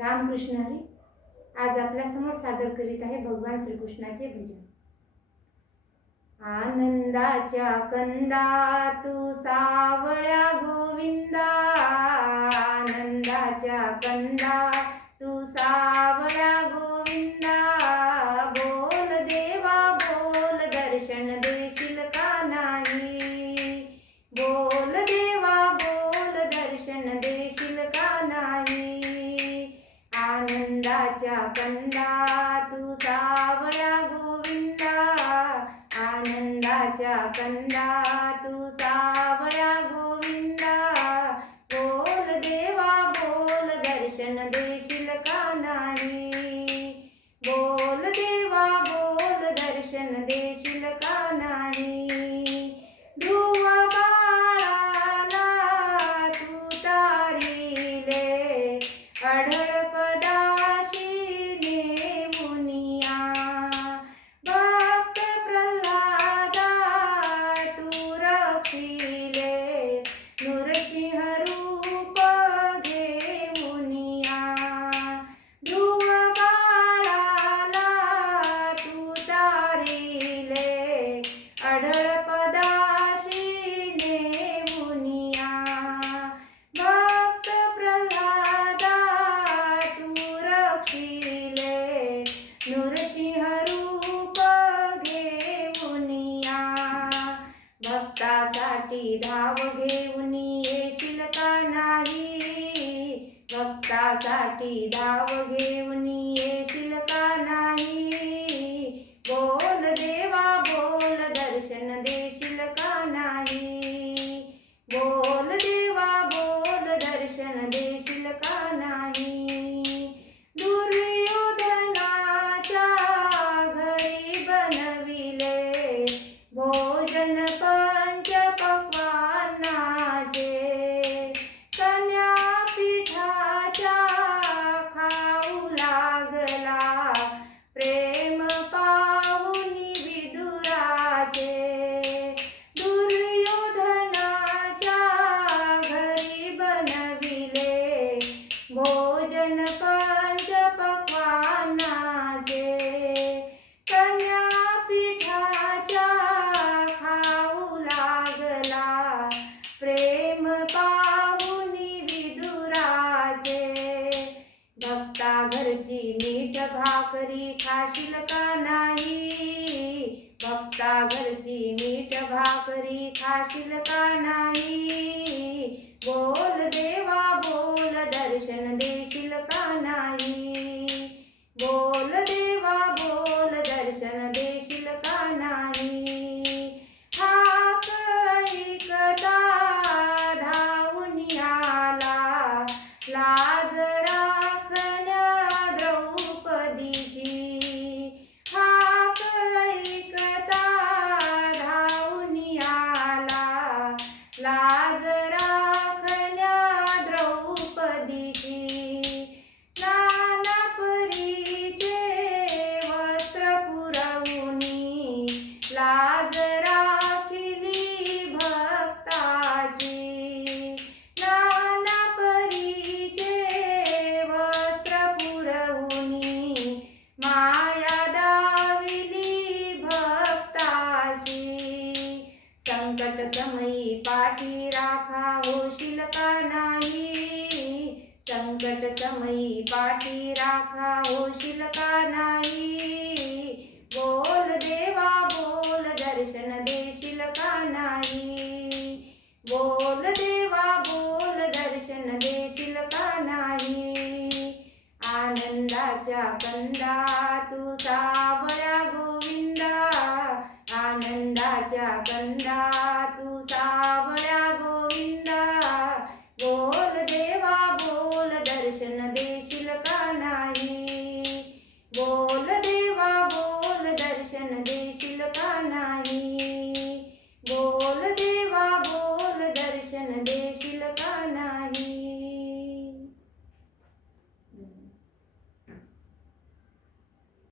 रामकृष्ण हरी. आज आपल्या समोर सादर करीत आहे भगवान श्रीकृष्णाचे भजन. आनंदाच्या कंदा तू सावळ्या गोविंदा, आनंदाच्या कंदा तू सावळ्या गोविंदा. बोल देवा बोल, दर्शन देशील का नाही. बोल देवा बोल, दर्शन देशील का नाही. आनंदाच्या कंदा तू सावळ्या गोविंदा, आनंदाच्या कंदा तू सावळ्या गोविंदा. बोल देवा बोल, दर्शन देशील का नाही. बोल देवा बोल, दर्शन देशील का नाही. ध्रुव बाळाला तू तारिले, अढळ पदाशी नेमुनिया. भक्त प्रल्हादा तू रक्षिले, नृसिंह रूप घेऊनिया. ध्रुव बाळाला तू तारिले, अढळ पदाशी नेमुनिया. भक्त प्रल्हादा तू रक्षिले, नृसिंह रूप घेऊनिया. भक्तासाठी धाव घेऊन येशील का नाही. भक्तासाठी धाव घेऊन येशील का नाही. बोल देवा बोल, दर्शन देशील का नाही. बोल देवा बोल, दर्शन देशील का नाही. दुर्योधनाच्या घरी बनविले, भोजन पंच पक्वान्नाचे. कन्या पिठाच्या खाऊ लागला, प्रेम पाहुनी विदुराचे. दुर्योधनाच्या घरी बनविले, भोजन पंच पक्वान्नाचे. कन्या पिठाच्या खाऊ लागला, प्रेम पाहुनी विदुराचे. भक्ता घरची मीठ भाकरी खाशील का नाही. भक्ता घरची मीठ भाकरी खाशील का नाही. बोल देवा बोल, दर्शन देशील का नाही. बोल देवा बोल, दर्शन देशील का नाही. हाक ऐकता धावून आला, लाज राखण्या द्रौपदीची. हाक ऐकता धावून आला, लाज राखण्या द्रौपदीची. नाना परीचे वस्त्र पुरवुनी, लाज राखिली भक्ताची. नाना परीचे वस्त्र पुरवुनी, माया दाविली भक्ताची. संकट समयी पाठी राखा होशील का नाही. संकट समयी पाठी राखा होशील का नाही. बोल देवा बोल, दर्शन देशील का नाही. बोल देवा बोल, दर्शन देशील का नाही. आनंदाच्या कंदा तू सावळ्या गोविंदा, आनंदाच्या कंदा तू